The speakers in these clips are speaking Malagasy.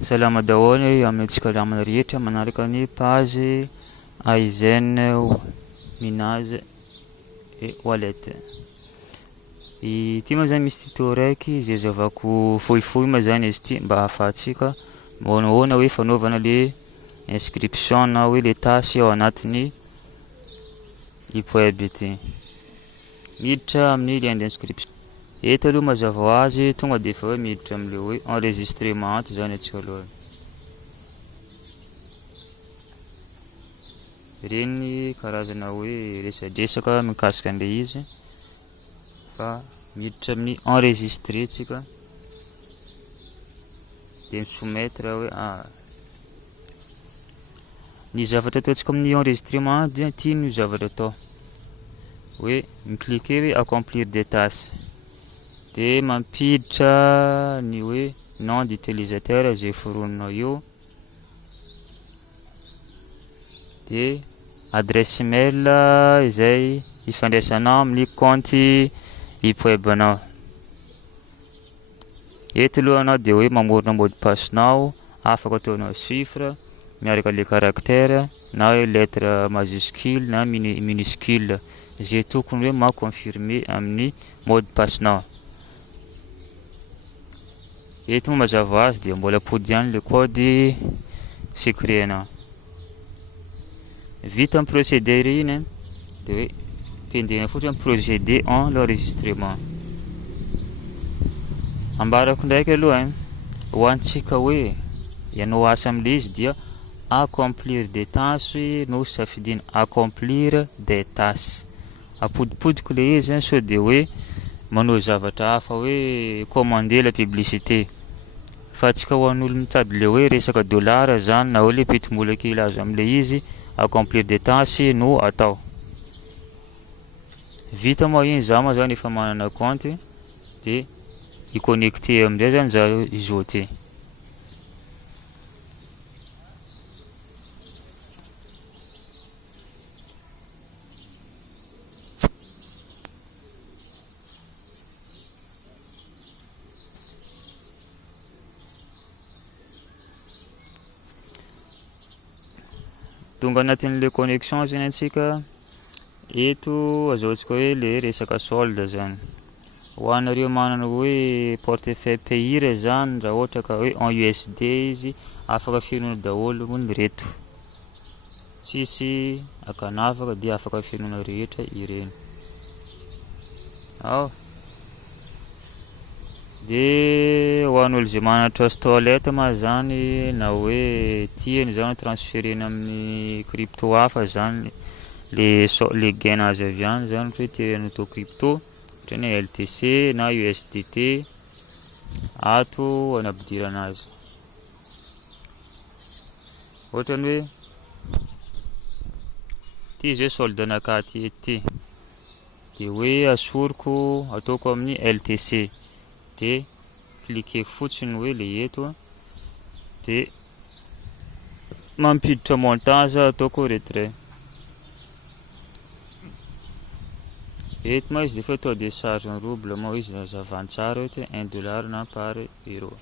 Salama daholo amintsika namana rehetra manaraka ny page Aizen Minage et Wallet. Ity moa zany misy tuto raiky izay zavako fohifohy moa zany izy ity mba ahafahantsika monahoana hoe fanaovana le inscription na hoe le tasy ao anatin'ny web ity. Miditra amin'ny lien d'inscription. Eto aloha mazava ho azy tonga dia efa hoe miditra amin'le hoe enregistrement zany antsika aloha. Ireny karazana hoe resadresaka mikasika an'le izy fa miditra amin'ny enregistrer tsika dia misoumettre hoe ny zavatra ataontsika amin'ny enregistrement dia ity ny zavatra atao hoe mi-cliquer hoe accomplir des tâches dia mampiditra ny hoe nom d'utilisateur izay foronina eo dia adresse email izay ifandraisanao amin'ny compte web anao. Eto aloha anao dia hoe mamorona mot de passe-nao afaka ataonao chiffre miaraka le caractère na hoe lettre majuscule na minuscule izay tokony hoe maconfirmer amin'ny mot de passe-nao. Eto moa mazava azy dia mbola pody ihany le code secret anao. Vita amin'ny procédure iny dia hoe pendena fotsiny procéder en l'enregistrement. Ambarako ndraiky aloha ho antsika hoe ianao asa amin'le izy dia accomplir des tâches no safidina accomplir des tâches. Apodipodiko le izy sao dia hoe manao zavatra hafa hoe commander la publicité. Fa antsika ho an'olo mitady le hoe resaka dollara zany na hoe le peti-mola kely azo amin'le izy accomplir des tâches no atao. Vita moa iny za moa zany efa manana compte dia i-connecter amin'izay zany za izy ty. Tonga anatin'le connexion zany antsika eto azahoantsika hoe le resaka solde zany. Ho anareo manana hoe portefeuille payir zany raha ohatra ka hoe en USD izy afaka fihainoana daholo ny reto. Tsisy akanavaka dia afaka fihainoana rehetra ireny. Dia ho an'olo izay manana trust wallet ma zany na hoe tiany zany transférena amin'ny crypto hafa zany le gain azo avy any zany hoe tiany atao crypto ohatra ny LTC na USDT ato anapidirana azy. Ohatra ny hoe ity zao solde anakahy ety dia hoe asoriko ataoko amin'ny LTC dia cliquer fotsiny hoe le eto dia mampiditra montant za ataoko retrait. Eto moa izy dia fa atao décharge en rouble moa izy hazavany tsara hoe $1 na par euro.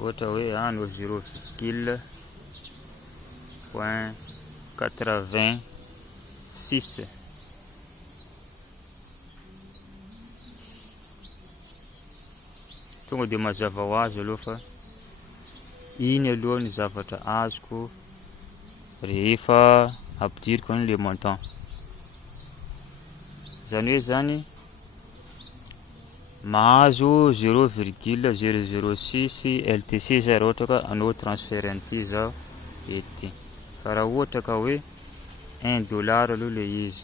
Ohatra hoe no 0,86 tonga dia mazava ho azy aloha fa iny aloha ny zavatra azoko rehefa ampidiriko le montant. Zany hoe zany mahazo 0,006 LTC za raha ohatra ka anao transfert an'ity zao ety. Fa raha ohatra ka hoe $1 aloha le izy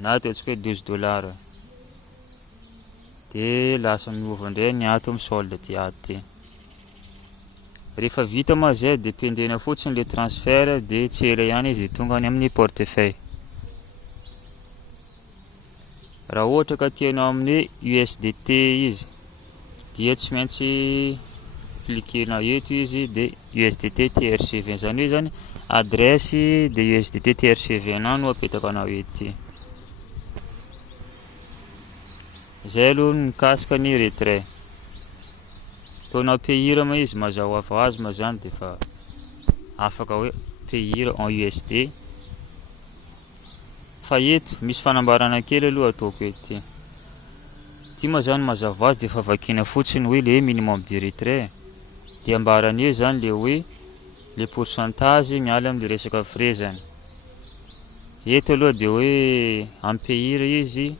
na ataontsika hoe $12 dia lasa miova indray ny ato amin'ny solde ty ato ty. Rehefa vita moa zay dia pendena fotsiny le transfert dia tsy ela ihany izy tonga any amin'ny portefeuille. Raha ohatra ka tianao amin'ny USDT izy dia tsy maintsy cliquenao eto izy dia USDT TRC20 zany hoe zany adresy dia USDT TRC20 no apetakanao ety. Zay aloha ny mikasika ny retrait. Ataonao payir ma izy mazao azy ma zany dia fa afaka hoe payir en USD. Fa eto misy fanambarana kely aloha ataoko ety. Ty ma zany mazava azy dia fa vakiana fotsiny hoe le minimum de retrait. Dia ambarany eo zany le hoe le pourcentage miala amin'ny resaka frais zany. Eto aloha dia hoe amin'ny payir izy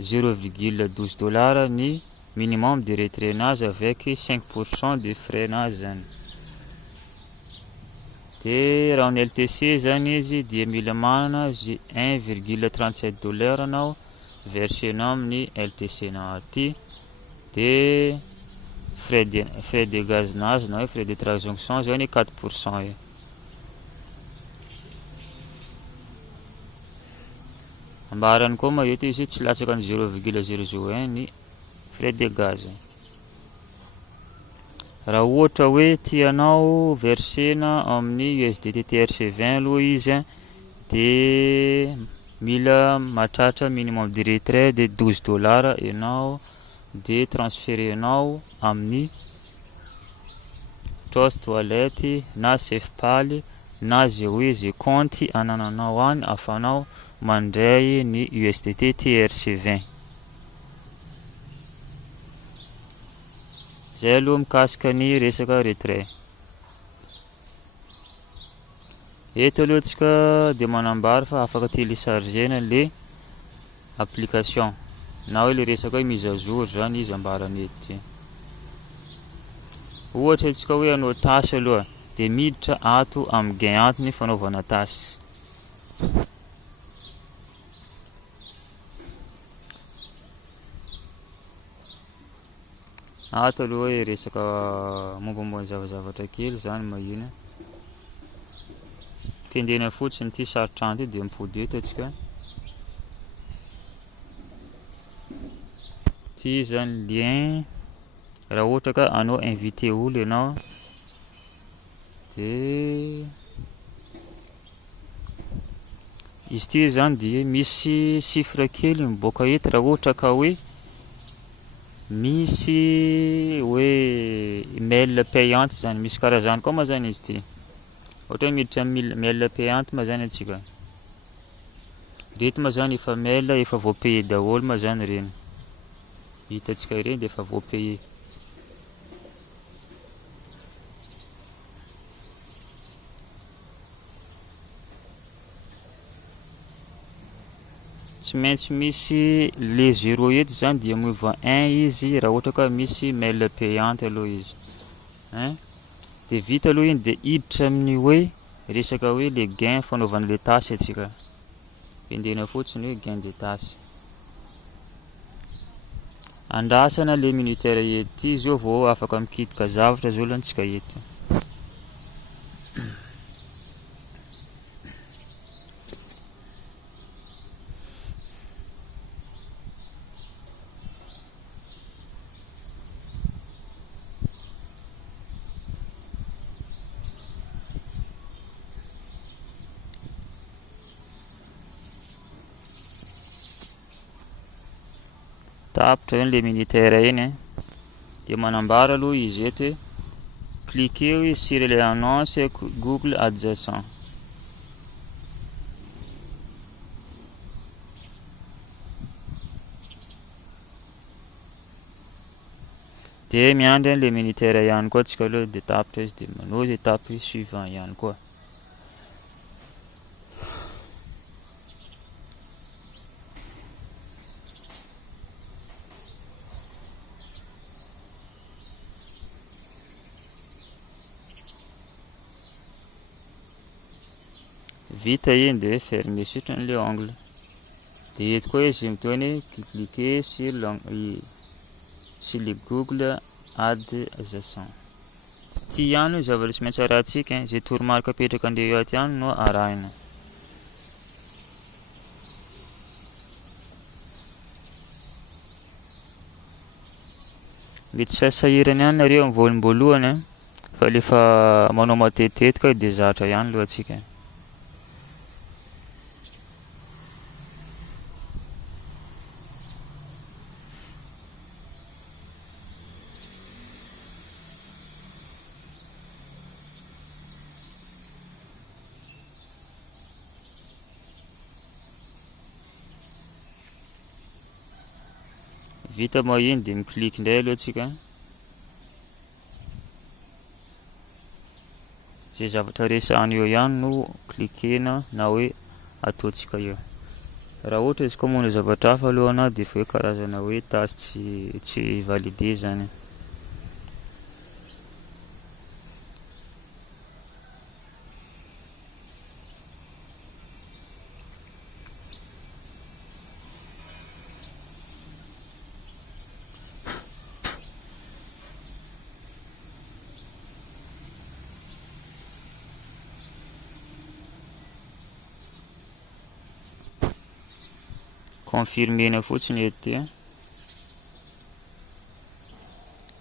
0,12 $ ny minimum de retrait nazy avec 5% de frais nazy zany. Dia raha ny LTC zany izy dia mila manana 1,37 $ anao versenao amin'ny LTC na aty. Dia frais de gaz nazy na frais de transaction zany 4% io. Ambarany koa ma eto izy tsy latsaka ny 0,001 ny frais de gaz. Raha ohatra hoe tianao versena amin'ny USDT TRC20 aloha izy dia mila mahatratra minimum de retrait de 12 $ ianao dia transférenao amin'ny TOS toilette na CFPAL na zay hoe zay compte anananao any ahafahanao mandray ny USDT TRC20. Zay aloha mikasika ny resaka retrait. Eto aloha tsika dia manambara fa afaka téléchargena le application na hoe le resaka hoe mise à jour zany izy ambarany ety. Ohatra antsika hoe anao tasy aloha dia miditra ato amin'ny gain antony fanaovana tasy. Ato aloha hoe resaka mombamomba zavazavatra kely zany mahina. Tendena fotsiny ty sarotrano ty dia mipody eto atsika. Ty zany lien raha ohatra ka anao invité olo ianao dia izy ty zany dia misy chiffre kely miboaka eto raha ohatra ka hoe misy hoe mail payante zany, misy karaha zany koa ma zany izy ty. Ohatra hoe miditra mail payante ma zany atsika. Reto ma zany efa mail efa voapaye daholo ma zany reny. Hitantsika ireny dia efa voapaye. Tsy maintsy misy les 0 eto zany dia miova 1 izy raha ohatra ka misy mail payante aloha izy. Dia vita aloha iny dia hiditra amin'ny hoe resaka hoe le gain fanaovana le tasy atsika. Pendena fotsiny hoe gain de tasy. Andrasana le minutaire ety zao vao afaka mikitika zavatra zao lantsika eto. Tapitra eny le minutaire eny dia manambara aloha izy eto hoe cliquez sur les annonces Google adjacent. Dia miandry le minutaire ihany koa tsika aloha dia tapitra izy dia manao étape suivant ihany koa. Vita iny dia fermer sitrany le ongle. Dia eto koa izy mitony cliquer sur le Google adjacent. Ty ihany no zavatra tsy maintsy arahantsika, zay toromarika apetraka an'ilay eo aty ihany no arahina. mety sasahirana ihany nareo amin'ny voalohany fa rehefa manao matetitetika dia zatra ihany aloha antsika. Vita mahiny dia mikliky indray aloha antsika. Zay zavatra resahana eo ihany no klikena na hoe ataontsika eo. Raha ohatra izy koa moa zavatra hafa alohana dia efa hoe karazana hoe tasy tsy validé zany. Confirmena fotsiny eto.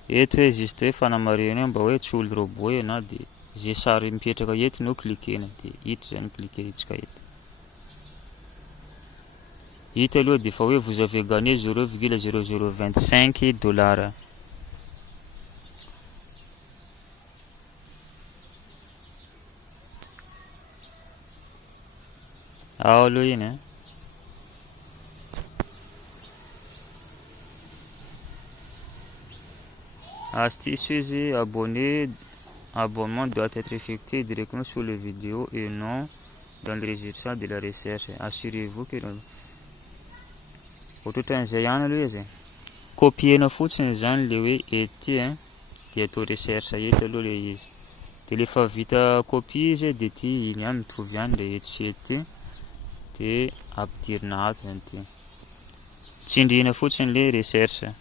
Eto hoe juste hoe fanamarihana mba hoe tsy olo robot io na dia zay sary mipetraka eto no klikena dia hita zany klikentsika eto. Hita aloha dia fa hoe vous avez gagné 0,0025 $. Ao aloha iny astuce izy abonnement doit être effectué directement sur les vidéos et non dans le résultat de la recherche. Assurez-vous que ohatran'izay ihany aloha izy copiena fotsiny zany le hoe ety dia atao recherche eto aloha le izy dia rehefa vita copie izy dia ty iny ihany mitovy ihany le eto sy ety dia ampidirina ato zany ty, tsindriana fotsiny le recherche.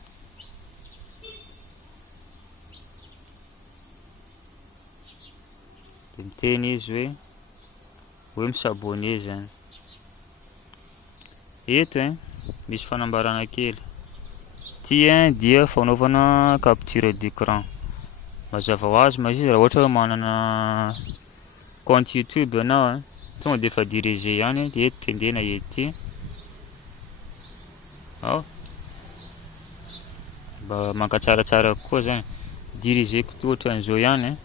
Dia miteny izy hoe misabone zany. Eto misy fanambarana kely. Ty dia fanaovana capture d'écran. Mazava ho azy ma izy raha ohatra hoe manana compte YouTube ianao tonga dia efa dirigé ihany dia eto pendena ety. Ao mba mankatsaratsara kokoa zany dirigé ohatran'izao ihany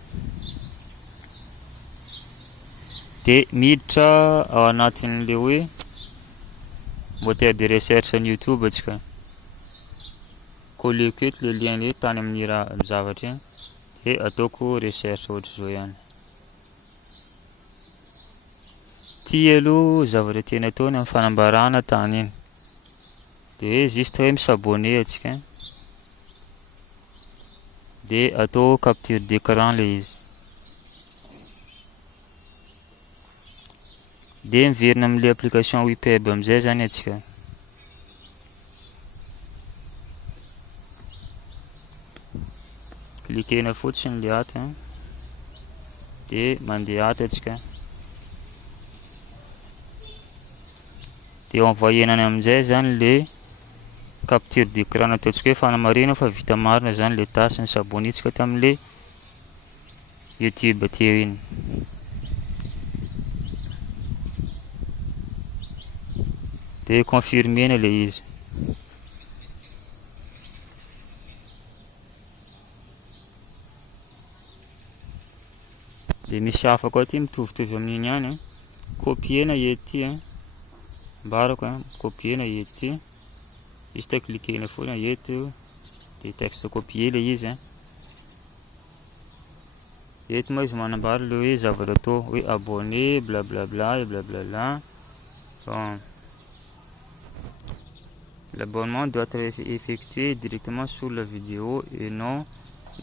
dia miditra ao anatin'le hoe moteur de recherche ny YouTube antsika. Colleko eto le lien le tany amin'ny raha zavatra iny dia ataoko recherche ohatr'izao ihany. Ty aloha zavatra tena ataony amin'ny fanambarana tany iny dia juste hoe misabone antsika dia atao capture d'écran le izy dia miverina amin'ilay application web amin'izay zany antsika. Klikena fotsiny le ato dia mandeha ato antsika dia envoyenany amin'izay zany le capture d'écran ataontsika hoe fanamarihana fa vita marina zany le tasy ny sabonitsika tamin'le YouTube teo iny. Dia confirmena le izy. Dia misy hafa koa ty mitovitovy amin'iny ihany copiena ety mbarako copiena ety juste klikena foana eto dia texte copier le izy eto moa izy manambara le hoe zavatra atao hoe abonné blablabla et blablabla. Bon. L'abonnement doit être effectué directement sur la vidéo et non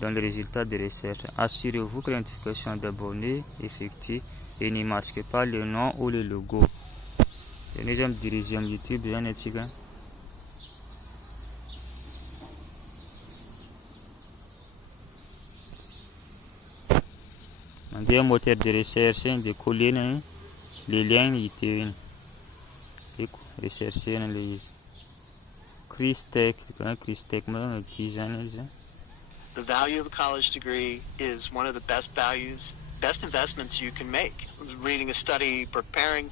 dans le résultat de recherche. Assurez-vous que l'identification d'abonnés effectuée et ne masque pas le nom ou le logo. Et nous sommes dirigés à YouTube et en Etiga. Mandeha moteur de recherche de coller les liens hita recherche le izy. Cristech moa ity zany izy The value of a college degree is one of the best investments you can make. I was reading a study preparing.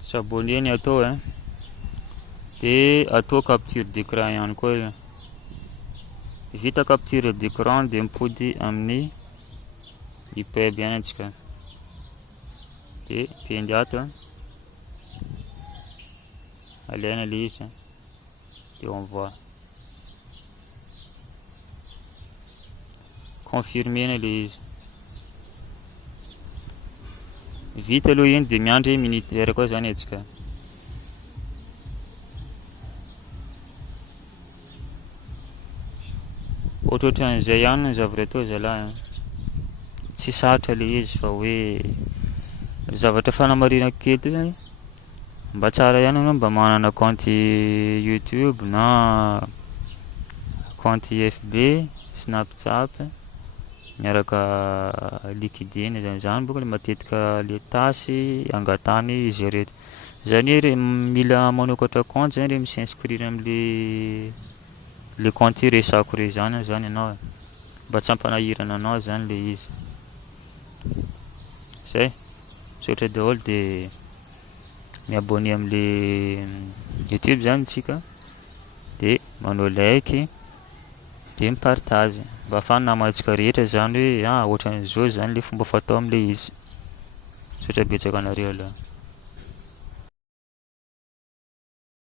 Saboneny atao dia atao capture d'écran ihany koa. Vita capture d'écran dia mipody amin'ny IPEB ihany antsika. Dia pendy ato alaina ilay izy dia envoie. Confirmena ilay izy. Vita aloha iny dia miandry minitera koa zany antsika. Ohatrohatran'izay ihany ny zavatra atao zalahy. Tsy sarotra ilay izy fa hoe zavatra fanamarina kely toy zany mba tsara ihany anao mba manana compte YouTube na compte FB, Snapchat miaraka LinkedIn zany boka matetika le tasy angatany izy rehetra. Zany hoe mila manokatra compte zany re misinscrire am'le le compte resako re zany ianao mba tsy ampanahirana anao zany le izy. Zay sotra daholo dia miabonné am'le YouTube zany tsika dia manao like dia mipartage mba ahafahana namantsika rehetra zany hoe ohatran'izao zany le fomba fatao am'le izy. Sotra betsaka anareo aloha.